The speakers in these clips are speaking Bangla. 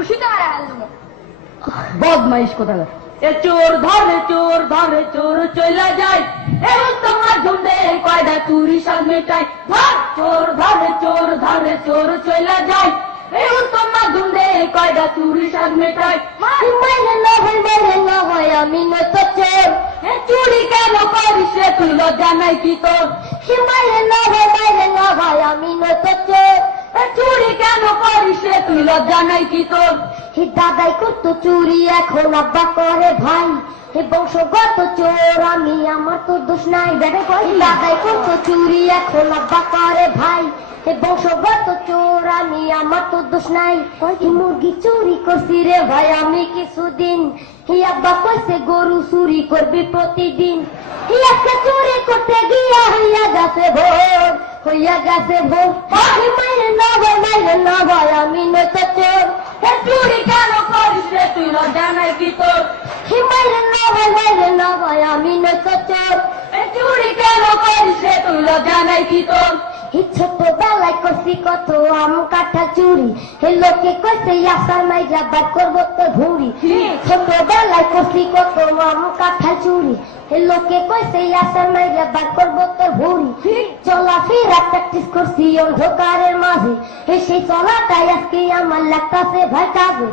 মারা বদমাইশ কোথায় এ চোর ধরে চোর ধরে, চোর চলে যায়। এবং তোমার ঝুঁডে কয়টা চুরি সব মেটাই ধর, চোর ধরে চোর ধরে, চোর চলে যায়। এবং তোমার ঝুঁডে কয়টা চুরি সব মেটাই মাইরে না হয় মাইরে না হয় আমি নতো চোর এ চুরি কেন করিস তুই? লজ্জা কি তোর? মাইরে না হয় না হয় আমি নতো চোর এ চুরি কেন করিস রে তুই লজ্জা নাই কি তোর? হে দাদাই করতো চুরি এখন আব্বা করে ভাই। হে বংশগত চোর আমি আমার তো দোষ নাই। দেখে কই দাদাই করতো চুরি এখন আব্বা করে ভাই। হে বংশগত চোর আমি আমার তো দোষ নাই। হে মুরগি চুরি করছি রে ভাই আমি কিছুদিন। হে আব্বা কইছে গরু চুরি করবি প্রতিদিন। হে আজকে চুরি করতে গিয়া হইয়া গেছে ভোর হইয়া গেছে ভোর। মাইরে না ভাই মাইরে না ভাই আমি নয়তো লজ্জা নাই কি তোর হে মাইরে না ভাই মাইরে না ভাই আমি নয়তো চুরি কেন করিস তুই লজ্জা নাই কি ছোটবেলায় করছি কত আম কাঠা চুরি। হে লোকে কইছে আসার মাই যাবার করব তো ভুঁড়ি। ছোটবেলায় করছি কত আম কাঠা চুরি। হে লোকে কইছে আসার মাই যাবার করব তো ভুঁড়ি। চলাফেরা প্র্যাকটিস করছি অন্ধকারের মাঝে। হে সেই চলাটাই আজকে আমার লাগতাছে ভাই কাজে।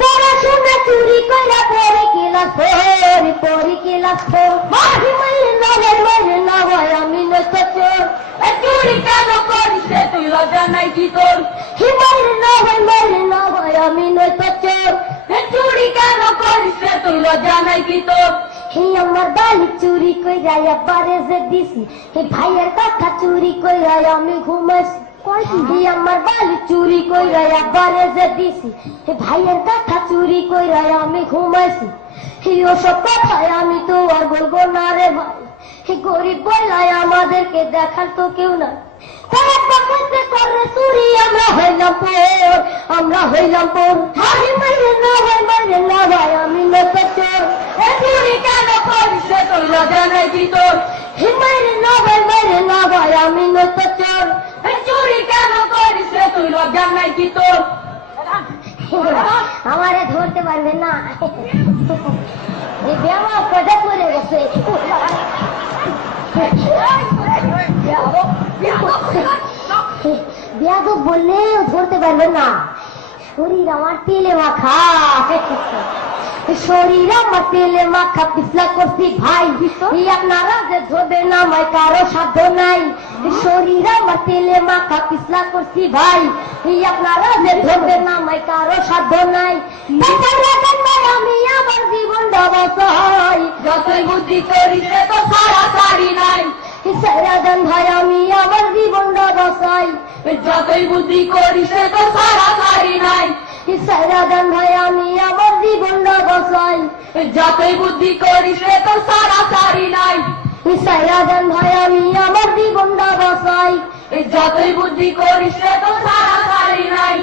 পড়াশোনা চুরি কইরা পরে ক্লাস ফোর পরে ক্লাস ফোর মাঝে মাইরে না ভাই মাইরে না ভাই আমি নয়তো চোর। চুরি কেন করিস তুই লজ্জা নাই কি তোর? হে মাইরে না ভাই মাইরে না ভাই আমি নয়তো চোর। চুরি কেন করিস তুই লজ্জা নাই কি তোর? হে আমার বালি চুরি কইরা এবারে যে দিছি, হে ভাইয়ের কথা চুরি কইরা আমি ঘুমাইছি। আমি তো আর বলব না রে ভাই। গরিব বললাই আমাদেরকে দেখার তো কেউ না চুরি আমরা হইলাম আমরা হইলাম মাইরে মাইরে আমি নতো চোর। কি তোর হে মাইরে না ভাই মাইরে না ভাই আমি নতো কেন করিস রে তুই লজ্জা নাই কি তোর আমারে ধরতে পারবে না এই ব্যামা কটা পড়ে গেছে বিয়াদ বললেও ধরতে পারবে না শরীর আমার তেলে মাখা শরীর আমার তেলে মাখা পিছলা করছি ভাই। আপনারা যে ধরবে না আমায় কারও সাধ্য নাই। শরীর আমার তেলে মাখা পিছলা করছি ভাই। আপনারা যে ধরবে না আমায় কারও সাধ্য নাই। আমি আমার জীবন ব্যবসায় যতই বুদ্ধি করিস রে তো সারা সারি নাই। সারাদান ভাই আমি আমার জীবন ব্যবসায় যতই বুদ্ধি করিস রে তো সারা সারি নাই। সারাদান ভাই আমি আমার যাতে বুদ্ধি করিস রে তো সারা সারি নাই। সারাদান ভাই আমি আমার জীবন ব্যবসায় যতই বুদ্ধি করিস রে তো সারা সারি নাই।